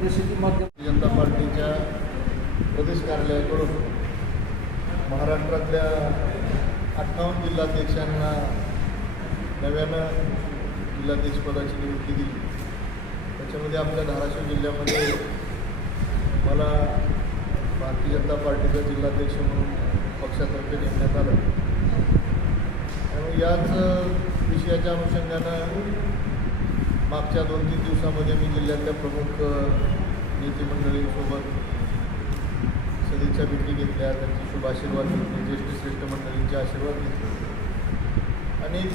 प्रसिद्धी जनता पार्टीच्या प्रदेश कार्यालयाकडून महाराष्ट्रातल्या अठ्ठावन्न जिल्हाध्यक्षांना नव्यानं जिल्हाध्यक्षपदाची नियुक्ती दिली. त्याच्यामध्ये आपल्या धाराशिव जिल्ह्यामध्ये मला भारतीय जनता पार्टीचा जिल्हाध्यक्ष म्हणून पक्षातर्फे नेमण्यात आलं. त्यामुळे याच विषयाच्या अनुषंगानं मागच्या दोन तीन दिवसामध्ये मी जिल्ह्यातल्या प्रमुख अ, नेते मंडळींसोबत सदिच्छा भेटी घेतल्या त्यांचे शुभ आशीर्वाद घेतले ज्येष्ठ श्रेष्ठ मंडळींचे आशीर्वाद घेतले. अनेक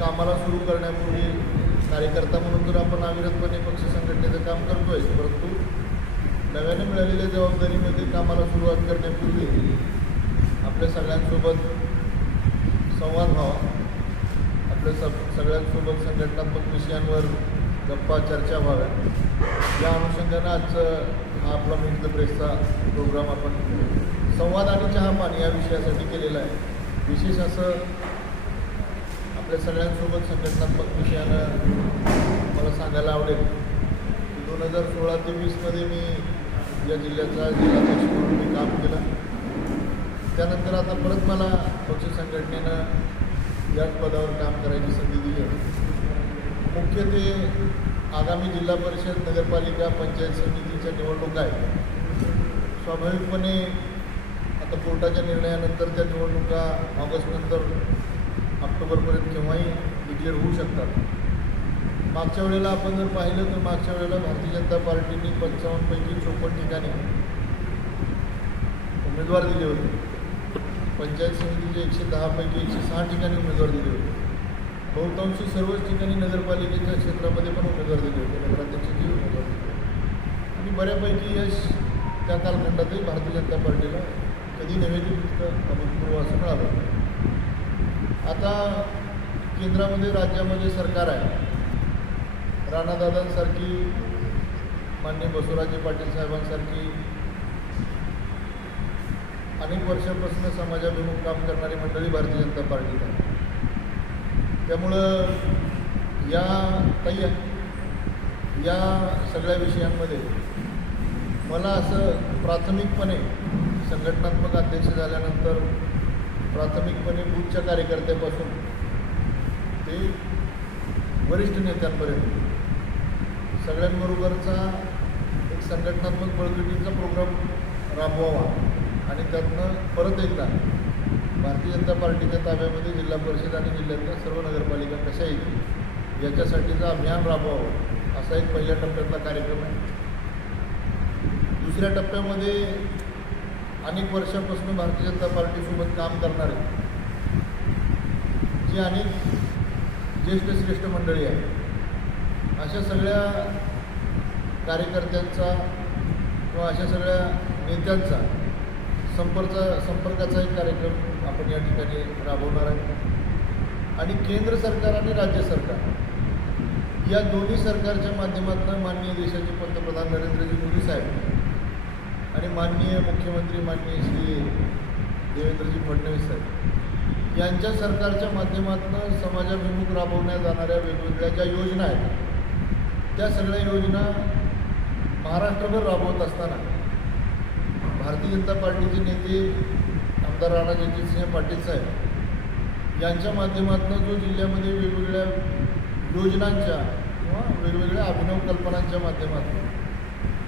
कामाला सुरू करण्यापूर्वी कार्यकर्ता म्हणून तर आपण अविरतपणे पक्ष संघटनेचं काम करतोय परंतु नव्याने मिळालेल्या जबाबदारीमध्ये कामाला सुरुवात करण्यापूर्वी आपल्या सगळ्यांसोबत संवाद व्हावा. आपल्या सब सगळ्यांसोबत संघटनात्मक विषयांवर गप्पा चर्चा व्हाव्या या अनुषंगानं आजचं हा आपला मिनिट द प्रेसचा प्रोग्राम आपण संवाद आणि चहा या विषयासाठी केलेला आहे. विशेष असं आपल्या सगळ्यांसोबत संघटनात्मक विषयानं मला सांगायला आवडेल की दोन हजार सोळा ते वीसमध्ये मी या जिल्ह्याचा जिल्हाध्यक्ष म्हणून मी काम केलं. त्यानंतर आता परत मला पक्ष संघटनेनं याच पदावर काम करायची संधी दिली आहे. मुख्य ते आगामी जिल्हा परिषद नगरपालिका पंचायत समितीच्या निवडणुका आहेत. स्वाभाविकपणे आता कोर्टाच्या निर्णयानंतर त्या निवडणुका ऑगस्टनंतर ऑक्टोबरपर्यंत केव्हाही डिक्लेअर होऊ शकतात. मागच्या वेळेला आपण जर पाहिलं तर मागच्या वेळेला भारतीय जनता पार्टीने पंचावन्नपैकी चोपन्न ठिकाणी उमेदवार दिले होते. पंचायत समितीचे एकशे दहापैकी एकशे सहा ठिकाणी उमेदवार दिले होते. बहुतांशी सर्वच ठिकाणी नगरपालिकेच्या क्षेत्रामध्ये पण उमेदवार दिले होते. नगराध्यक्षाचे उमेदवार दिले आणि बऱ्यापैकी यश त्या कालखंडातही भारतीय जनता पार्टीला कधी नव्हे ते तितकं अभूतपूर्व असं मिळालं. आता केंद्रामध्ये राज्यामध्ये सरकार आहे. राणादादांसारखी मान्य बसवराजे पाटील साहेबांसारखी अनेक वर्षापासून समाजाभिमुख काम करणारी मंडळी भारतीय जनता पार्टीत आहे त्यामुळं या काही या सगळ्या विषयांमध्ये मला असं प्राथमिकपणे संघटनात्मक अध्यक्ष झाल्यानंतर प्राथमिकपणे बूथच्या कार्यकर्त्यापासून ते वरिष्ठ नेत्यांपर्यंत सगळ्यांबरोबरचा एक संघटनात्मक बळकटीचा प्रोग्राम राबवावा. आणि त्यातनं परत एकदा भारतीय जनता पार्टीच्या ताब्यामध्ये जिल्हा परिषद आणि जिल्ह्यातल्या सर्व नगरपालिका कशा येतील याच्यासाठीचं अभियान राबवावं असा एक पहिल्या टप्प्यातला कार्यक्रम आहे. दुसऱ्या टप्प्यामध्ये अनेक वर्षापासून भारतीय जनता पार्टीसोबत काम करणारे जी अनेक ज्येष्ठ श्रेष्ठ मंडळी आहे अशा सगळ्या कार्यकर्त्यांचा किंवा अशा सगळ्या नेत्यांचा संपर्क संपर्काचा एक कार्यक्रम आपण या ठिकाणी राबवणार आहे. आणि केंद्र सरकार आणि राज्य सरकार या दोन्ही सरकारच्या माध्यमातून माननीय देशाचे पंतप्रधान नरेंद्रजी मोदी साहेब आणि माननीय मुख्यमंत्री माननीय श्री देवेंद्रजी फडणवीस साहेब यांच्या सरकारच्या माध्यमातून समाजाभिमुख राबवल्या जाणाऱ्या वेगवेगळ्या ज्या योजना आहेत त्या सगळ्या योजना महाराष्ट्रभर राबवत असताना भारतीय जनता पार्टीचे नेते आमदार राणा जगजितसिंह पाटील साहेब यांच्या माध्यमातून जो जिल्ह्यामध्ये वेगवेगळ्या योजनांच्या किंवा वेगवेगळ्या अभिनव कल्पनांच्या माध्यमातून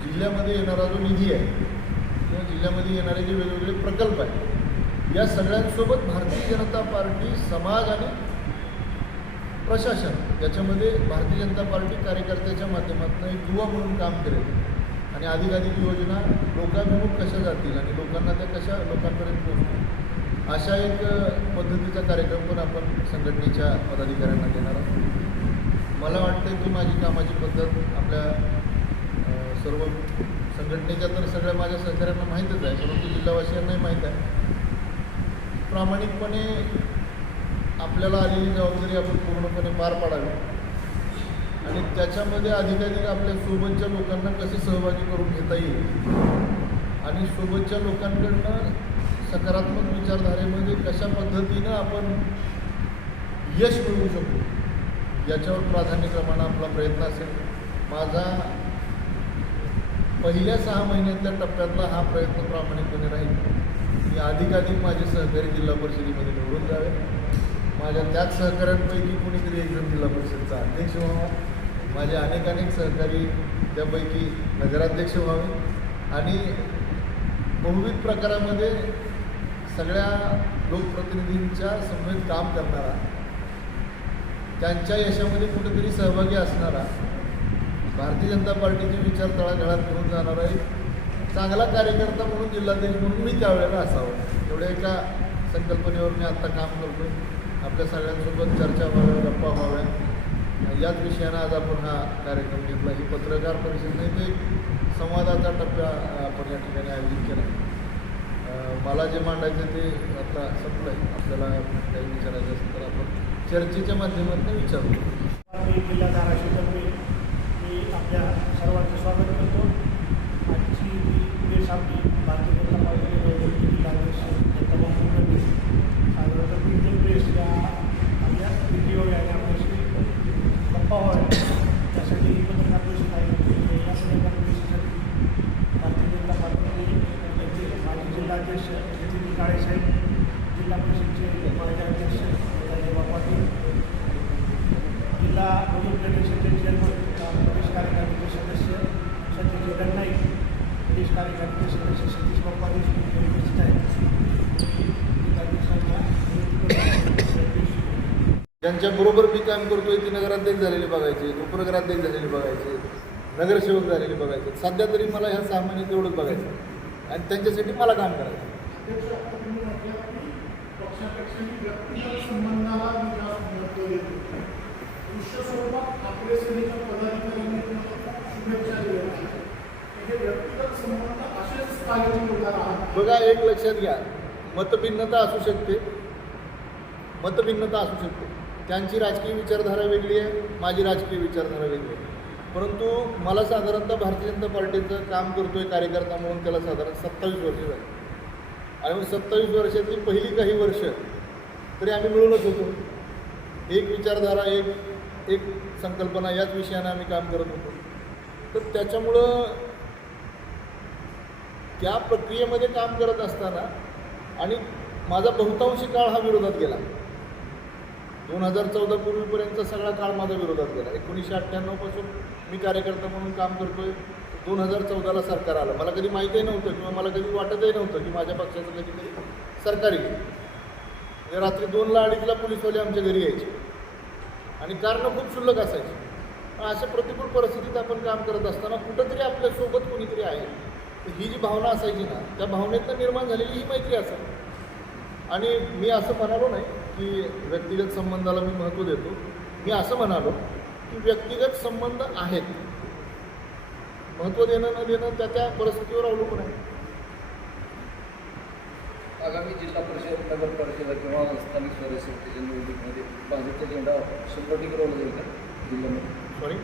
जिल्ह्यामध्ये येणारा जो निधी आहे किंवा जिल्ह्यामध्ये येणारे जे वेगवेगळे प्रकल्प आहेत या सगळ्यांसोबत भारतीय जनता पार्टी समाज आणि प्रशासन याच्यामध्ये भारतीय जनता पार्टी कार्यकर्त्याच्या माध्यमातून एक दुवा म्हणून काम करेल. आणि अधिकाधिक योजना लोकाभिमुख कशा जातील आणि लोकांना त्या कशा लोकांपर्यंत पोहोचतील? अशा एक पद्धतीचा कार्यक्रम पण आपण संघटनेच्या पदाधिकाऱ्यांना देणार आहोत. मला वाटतं की माझी कामाची पद्धत आपल्या सर्व संघटनेच्या तर सगळ्या माझ्या सहकाऱ्यांना माहीतच आहे परंतु जिल्हावासियांनाही माहीत आहे. प्रामाणिकपणे आपल्याला आलेली जबाबदारी आपण पूर्णपणे पार पाडावी. आणि त्याच्यामध्ये अधिकाधिक आपल्या सोबतच्या लोकांना कसे सहभागी करून घेता येईल? आणि सोबतच्या लोकांकडनं सकारात्मक विचारधारेमध्ये कशा पद्धतीनं आपण यश मिळवू शकू याच्यावर प्राधान्यक्रमानं आपला प्रयत्न असेल. माझा पहिल्या सहा महिन्यातल्या टप्प्यातला हा प्रयत्न प्रामाणिकपणे राहील. की अधिकाधिक माझे सहकारी जिल्हा परिषदेमध्ये निवडून जावे माझ्या त्याच सहकाऱ्यांपैकी कोणीतरी एक जिल्हा परिषदचा अध्यक्ष व्हावा. माझे अनेक अनेक सहकारी त्यापैकी नगराध्यक्ष व्हावे आणि बहुविध प्रकारामध्ये सगळ्या लोकप्रतिनिधींच्या समवेत काम करणारा त्यांच्या यशामध्ये कुठेतरी सहभागी असणारा भारतीय जनता पार्टीचे विचार तळागाळात घेऊन जाणारा एक चांगला कार्यकर्ता म्हणून जिल्हाध्यक्ष म्हणून मी त्यावेळेला असावं. एवढ्या एका संकल्पनेवर मी आत्ता काम करतो आपल्या सगळ्यांसोबत चर्चा व्हाव्या गप्पा व्हाव्या याच विषयानं आज आपण हा कार्यक्रम घेतला. ही पत्रकार परिषद नाही तर एक संवादाचा टप्पा आपण या ठिकाणी आयोजित केला. मला जे मांडायचं ते आता संपलं आहे आपल्याला काही विचारायचं असेल तर आपण चर्चेच्या माध्यमातून विचारू. मी जिल्हा धाराशिवतर्फे मी आपल्या सर्वांचं स्वागत करतो. आजची ही प्रेस आपली भारतीय जनता पार्टीचे गौरव जिल्हाध्यक्ष दत्ताभाऊ फडणवीस साधारणतः तीन प्रेस या आपल्या व्हिडिओ आणि आपल्याशी गप्पा व्हाव्या त्यासाठी ही पत्रकार परिषद आहे या पत्रकार परिषदेसाठी भारतीय जनता पार्टीचे नेते माजी जिल्हाध्यक्ष नितीन काळेसाहेब जिल्हा परिषदचे माजी अध्यक्ष राजेबा पाटील जिल्हा मजूर फेडरेशनचे चेअरमन प्रदेश कार्यकारिणीचे सदस्य सत्यजी दंडाई प्रदेश कार्यकारिणीचे सदस्य सतीश बाप्पा देशमुख हे उपस्थित आहेत ज्यांच्याबरोबर मी काम करतोय ती नगराध्यक्ष झालेले बघायचे उपनगराध्यक्ष झालेले बघायचे नगरसेवक झालेले बघायचे. सध्या तरी मला ह्या सहा महिने तेवढंच बघायचं. आणि त्यांच्यासाठी मला काम करायचं आहात बघा एक लक्षात घ्या. मतभिन्नता असू शकते. मतभिन्नता असू शकते. त्यांची राजकीय विचारधारा वेगळी आहे माझी राजकीय विचारधारा वेगळी आहे. परंतु मला साधारणतः भारतीय जनता पार्टीचं काम करतो आहे कार्यकर्ता म्हणून त्याला साधारण सत्तावीस वर्ष झाली. आणि मग सत्तावीस वर्षातली पहिली काही वर्ष तरी आम्ही मिळूनच होतो. एक विचारधारा एक एक संकल्पना याच विषयानं आम्ही काम करत होतो. तर त्याच्यामुळं त्या प्रक्रियेमध्ये काम करत असताना आणि माझा बहुतांशी काळ हा विरोधात गेला. दोन हजार चौदा पूर्वीपर्यंतचा सगळा काळ माझा विरोधात गेला. एकोणीसशे अठ्ठ्याण्णवपासून मी कार्यकर्ता म्हणून काम करतोय. दोन हजार चौदाला सरकार आलं. मला कधी माहीतही नव्हतं किंवा मला कधी वाटतही नव्हतं की माझ्या पक्षाचं कधीतरी सरकार येईल. म्हणजे रात्री दोनला अडीचला पोलीसवाले आमच्या घरी यायचे. आणि कारणं खूप क्षुल्लक असायची. पण अशा प्रतिकूल परिस्थितीत आपण काम करत असताना कुठंतरी आपल्यासोबत कोणीतरी आहे. तर ही जी भावना असायची ना त्या भावनेतनं निर्माण झालेली ही मैत्री असावी. आणि मी असं म्हणालो नाही की व्यक्तिगत संबंधाला मी महत्त्व देतो. मी असं म्हणालो की व्यक्तिगत संबंध आहेत. महत्त्व देणं न देणं त्या त्या परिस्थितीवर अवलंबून आहे. आगामी जिल्हा परिषद नगर परिषद किंवा स्थानिक स्वराज्य संस्थेच्या निवडणुकीमध्ये भाजपचा झेंडा शंभर टक्के रोवला जाईल का जिल्ह्यामध्ये? सॉरी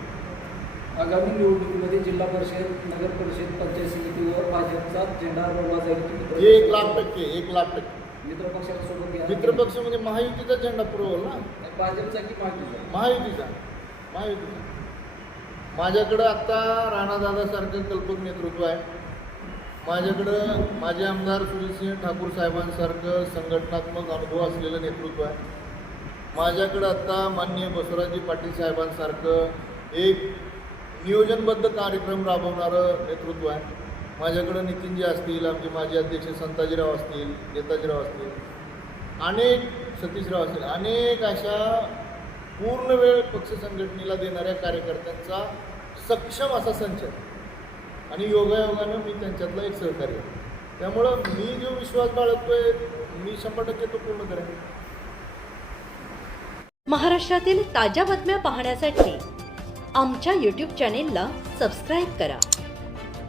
आगामी निवडणुकीमध्ये जिल्हा परिषद नगर परिषद पंचायत समितीवर भाजपचा झेंडा रोवला जाईल एक लाख टक्के एक लाख टक्के. मित्र पक्षासोबत घ्या मित्रपक्ष म्हणजे महायुतीचा झेंडा पुरवल ना? भाजपचा की महायुतीचा? महायुतीचा. माझ्याकडं आत्ता राणादादासारखं कल्पक नेतृत्व आहे. माझ्याकडं माझे आमदार सुनीलसिंह ठाकूर साहेबांसारखं संघटनात्मक अनुभव असलेलं नेतृत्व आहे. माझ्याकडं आत्ता माननीय बसवराजी पाटील साहेबांसारखं एक नियोजनबद्ध कार्यक्रम राबवणारं नेतृत्व आहे. माझ्याकडं नितीनजी असतील आमचे माजी अध्यक्ष संताजीराव असतील नेताजीराव असतील अनेक सतीशराव असतील अनेक अशा पूर्ण वेळ पक्ष संघटनेला देणाऱ्या कार्यकर्त्यांचा सक्षम असा संच आणि योगायोगानं मी त्यांच्यातला एक सहकारी त्यामुळं मी जो विश्वास बाळगतोय मी शंभर टक्के तो पूर्ण करेन. महाराष्ट्रातील ताज्या बातम्या पाहण्यासाठी आमच्या यूट्यूब चॅनेलला सबस्क्राईब करा.